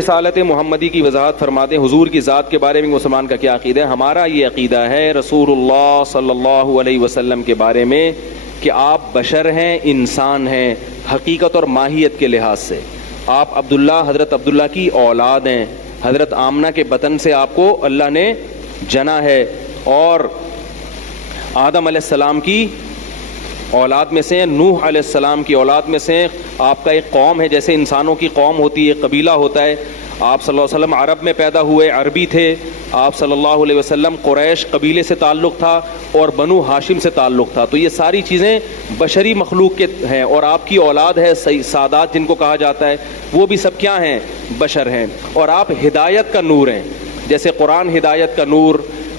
رسالت محمدی کی وضاحت فرماتے ہیں حضور کی ذات کے بارے میں مسلمان کا کیا عقیدہ ہے؟ ہمارا یہ عقیدہ ہے رسول اللہ صلی اللہ علیہ وسلم کے بارے میں کہ آپ بشر ہیں، انسان ہیں حقیقت اور ماہیت کے لحاظ سے۔ آپ حضرت عبداللہ کی اولاد ہیں، حضرت آمنہ کے بطن سے آپ کو اللہ نے جنا ہے، اور آدم علیہ السلام کی اولاد میں سے، نوح علیہ السلام کی اولاد میں سے آپ کا ایک قوم ہے، جیسے انسانوں کی قوم ہوتی ہے، قبیلہ ہوتا ہے۔ آپ صلی اللہ علیہ وسلم عرب میں پیدا ہوئے، عربی تھے۔ آپ صلی اللہ علیہ وسلم قریش قبیلے سے تعلق تھا اور بنو ہاشم سے تعلق تھا، تو یہ ساری چیزیں بشری مخلوق کے ہیں، اور آپ کی اولاد ہے سادات جن کو کہا جاتا ہے، وہ بھی سب کیا ہیں؟ بشر ہیں۔ اور آپ ہدایت کا نور ہیں، جیسے قرآن ہدایت کا نور،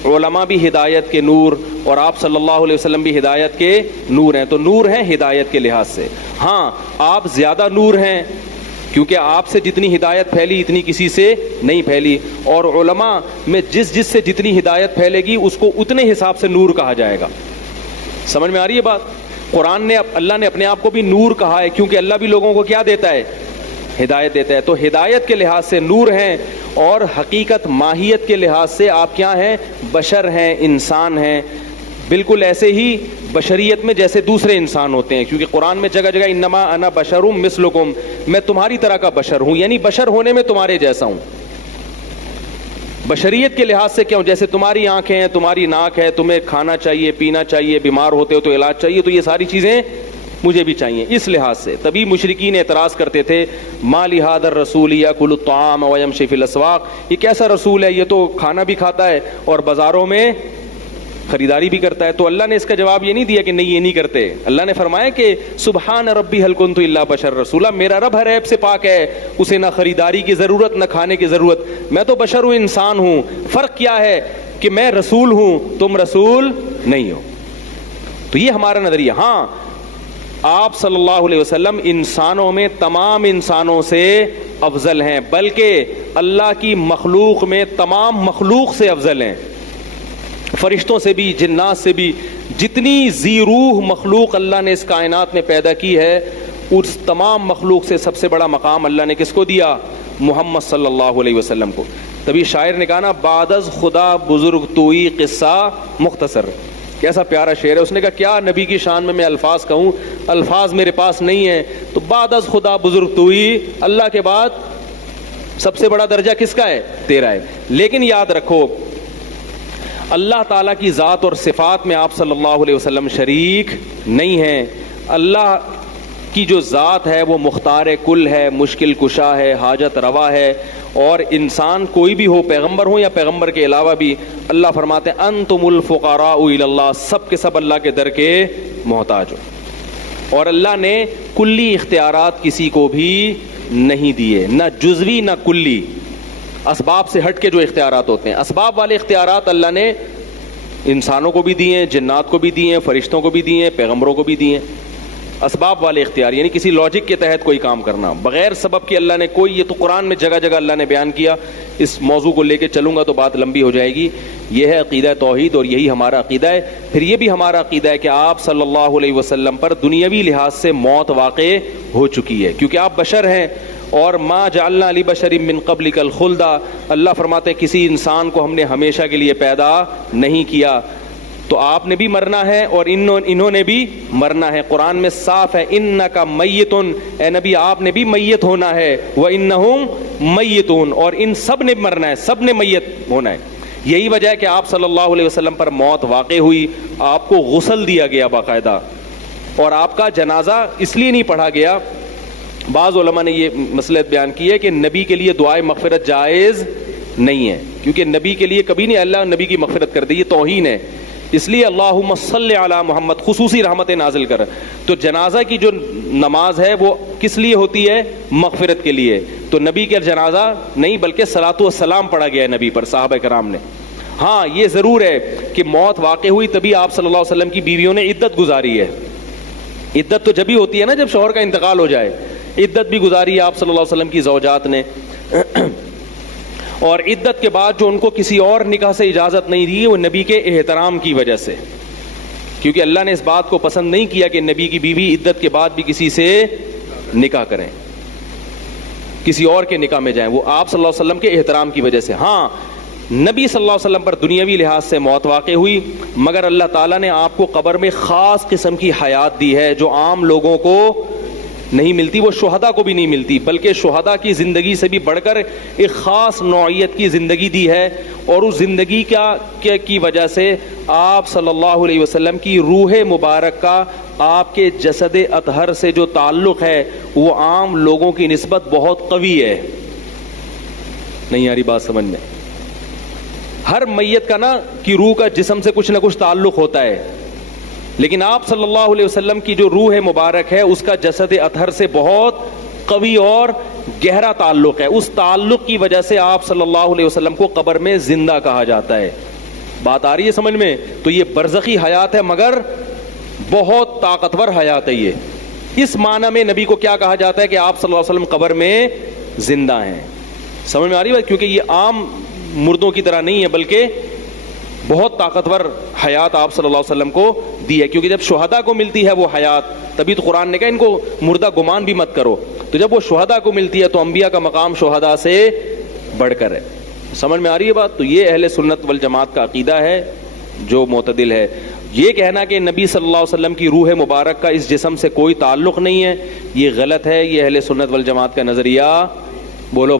علماء بھی ہدایت کے نور، اور آپ صلی اللہ علیہ وسلم بھی ہدایت کے نور ہیں، تو نور ہیں ہدایت کے لحاظ سے۔ ہاں آپ زیادہ نور ہیں، کیونکہ آپ سے جتنی ہدایت پھیلی اتنی کسی سے نہیں پھیلی، اور علماء میں جس سے جتنی ہدایت پھیلے گی اس کو اتنے حساب سے نور کہا جائے گا۔ سمجھ میں آ رہی ہے بات؟ قرآن نے، اللہ نے اپنے آپ کو بھی نور کہا ہے، کیونکہ اللہ بھی لوگوں کو کیا دیتا ہے؟ ہدایت دیتا ہے۔ تو ہدایت کے لحاظ سے نور ہیں، اور حقیقت ماہیت کے لحاظ سے آپ کیا ہیں؟ بشر ہیں، انسان ہیں، بالکل ایسے ہی بشریت میں جیسے دوسرے انسان ہوتے ہیں، کیونکہ قرآن میں جگہ جگہ انما انا بشر مثلکم، میں تمہاری طرح کا بشر ہوں، یعنی بشر ہونے میں تمہارے جیسا ہوں۔ بشریت کے لحاظ سے کیا ہوں؟ جیسے تمہاری آنکھیں ہیں، تمہاری ناک ہے، تمہیں کھانا چاہیے، پینا چاہیے، بیمار ہوتے ہو تو علاج چاہیے، تو یہ ساری چیزیں مجھے بھی چاہیے، اس لحاظ سے۔ تبھی مشرکین اعتراض کرتے تھے، ما لہذا الرسول یاکل الطعام ویمشی فی الاسواق، یہ کیسا رسول ہے، یہ تو کھانا بھی کھاتا ہے اور بازاروں میں خریداری بھی کرتا ہے۔ تو اللہ نے اس کا جواب یہ نہیں دیا کہ نہیں یہ نہیں کرتے، اللہ نے فرمایا کہ سبحان ربی هل كنت الا بشر رسولا، میرا رب ہر عیب سے پاک ہے، اسے نہ خریداری کی ضرورت نہ کھانے کی ضرورت، میں تو بشر ہوں، انسان ہوں، فرق کیا ہے کہ میں رسول ہوں، تم رسول نہیں ہو۔ تو یہ ہمارا نظریہ۔ ہاں آپ صلی اللہ علیہ وسلم انسانوں میں تمام انسانوں سے افضل ہیں، بلکہ اللہ کی مخلوق میں تمام مخلوق سے افضل ہیں، فرشتوں سے بھی، جنات سے بھی۔ جتنی ذی روح مخلوق اللہ نے اس کائنات میں پیدا کی ہے، اس تمام مخلوق سے سب سے بڑا مقام اللہ نے کس کو دیا؟ محمد صلی اللہ علیہ وسلم کو۔ تبھی شاعر نے کہا نا، بعد از خدا بزرگ توئی قصہ مختصر، کیسا پیارا شعر ہے۔ اس نے کہا کیا نبی کی شان میں الفاظ کہوں، الفاظ میرے پاس نہیں ہیں، تو بعد از خدا بزرگ توئی، اللہ کے بعد سب سے بڑا درجہ کس کا ہے؟ تیرا ہے۔ لیکن یاد رکھو، اللہ تعالیٰ کی ذات اور صفات میں آپ صلی اللہ علیہ وسلم شریک نہیں ہیں۔ اللہ کی جو ذات ہے وہ مختار کل ہے، مشکل کشا ہے، حاجت روا ہے، اور انسان کوئی بھی ہو، پیغمبر ہو یا پیغمبر کے علاوہ بھی، اللہ فرماتے ہیں انتم الفقراء الی اللہ، سب کے سب اللہ کے در کے محتاج ہو۔ اور اللہ نے کلی اختیارات کسی کو بھی نہیں دیے، نہ جزوی نہ کلی، اسباب سے ہٹ کے جو اختیارات ہوتے ہیں۔ اسباب والے اختیارات اللہ نے انسانوں کو بھی دیے ہیں، جنات کو بھی دیے ہیں، فرشتوں کو بھی دیے ہیں، پیغمبروں کو بھی دیے ہیں۔ اسباب والے اختیار یعنی کسی لاجک کے تحت کوئی کام کرنا، بغیر سبب کے اللہ نے کوئی، یہ تو قرآن میں جگہ جگہ اللہ نے بیان کیا۔ اس موضوع کو لے کے چلوں گا تو بات لمبی ہو جائے گی۔ یہ ہے عقیدہ توحید، اور یہی ہمارا عقیدہ ہے۔ پھر یہ بھی ہمارا عقیدہ ہے کہ آپ صلی اللہ علیہ وسلم پر دنیاوی لحاظ سے موت واقع ہو چکی ہے، کیونکہ آپ بشر ہیں، اور ما جعلنا لبشر من قبلک الخلد، اللہ فرماتے ہیں کسی انسان کو ہم نے ہمیشہ کے لیے پیدا نہیں کیا، تو آپ نے بھی مرنا ہے اور انہوں نے بھی مرنا ہے۔ قرآن میں صاف ہے، انک میت، اے نبی آپ نے بھی میت ہونا ہے، وانہم میتون، اور ان سب نے مرنا ہے، سب نے میت ہونا ہے۔ یہی وجہ ہے کہ آپ صلی اللہ علیہ وسلم پر موت واقع ہوئی، آپ کو غسل دیا گیا باقاعدہ، اور آپ کا جنازہ اس لیے نہیں پڑھا گیا، بعض علماء نے یہ مصلحت بیان کی ہے کہ نبی کے لیے دعائے مغفرت جائز نہیں ہے، کیونکہ نبی کے لیے کبھی نہیں اللہ نبی کی مغفرت کر دی، یہ توہین ہے۔ اس لیے اللہم صلی علی محمد، خصوصی رحمت نازل کر۔ تو جنازہ کی جو نماز ہے وہ کس لیے ہوتی ہے؟ مغفرت کے لیے۔ تو نبی کا جنازہ نہیں بلکہ صلاۃ والسلام پڑھا گیا ہے نبی پر، صحابہ کرام نے۔ ہاں یہ ضرور ہے کہ موت واقع ہوئی تبھی آپ صلی اللہ علیہ وسلم کی بیویوں نے عدت گزاری ہے۔ عدت تو جبھی ہوتی ہے نا جب شوہر کا انتقال ہو جائے، عدت بھی گزاری ہے آپ صلی اللہ علیہ وسلم کی زوجات نے۔ اور عدت کے بعد جو ان کو کسی اور نکاح سے اجازت نہیں دی وہ نبی کے احترام کی وجہ سے، کیونکہ اللہ نے اس بات کو پسند نہیں کیا کہ نبی کی بیوی عدت کے بعد بھی کسی سے نکاح کریں، کسی اور کے نکاح میں جائیں, وہ آپ صلی اللہ علیہ وسلم کے احترام کی وجہ سے. ہاں نبی صلی اللہ علیہ وسلم پر دنیاوی لحاظ سے موت واقع ہوئی, مگر اللہ تعالیٰ نے آپ کو قبر میں خاص قسم کی حیات دی ہے جو عام لوگوں کو نہیں ملتی, وہ شہداء کو بھی نہیں ملتی, بلکہ شہداء کی زندگی سے بھی بڑھ کر ایک خاص نوعیت کی زندگی دی ہے. اور اس زندگی کی وجہ سے آپ صلی اللہ علیہ وسلم کی روح مبارک کا آپ کے جسد اطہر سے جو تعلق ہے وہ عام لوگوں کی نسبت بہت قوی ہے. نہیں آ رہی بات سمجھ میں؟ ہر میت کا نا کی روح کا جسم سے کچھ نہ کچھ تعلق ہوتا ہے, لیکن آپ صلی اللہ علیہ وسلم کی جو روح مبارک ہے اس کا جسد اطہر سے بہت قوی اور گہرا تعلق ہے. اس تعلق کی وجہ سے آپ صلی اللہ علیہ وسلم کو قبر میں زندہ کہا جاتا ہے. بات آ رہی ہے سمجھ میں؟ تو یہ برزخی حیات ہے مگر بہت طاقتور حیات ہے. یہ اس معنی میں نبی کو کیا کہا جاتا ہے کہ آپ صلی اللہ علیہ وسلم قبر میں زندہ ہیں. سمجھ میں آ رہی ہے؟ کیونکہ یہ عام مردوں کی طرح نہیں ہے بلکہ بہت طاقتور حیات آپ صلی اللہ علیہ وسلم کو دی ہے. کیونکہ جب شہداء کو ملتی ہے وہ حیات, تبھی تو قرآن نے کہا ان کو مردہ گمان بھی مت کرو. تو جب وہ شہداء کو ملتی ہے تو انبیاء کا مقام شہداء سے بڑھ کر ہے. سمجھ میں آ رہی ہے بات؟ تو یہ اہل سنت والجماعت کا عقیدہ ہے جو معتدل ہے. یہ کہنا کہ نبی صلی اللہ علیہ وسلم کی روح مبارک کا اس جسم سے کوئی تعلق نہیں ہے, یہ غلط ہے. یہ اہل سنت والجماعت کا نظریہ بولو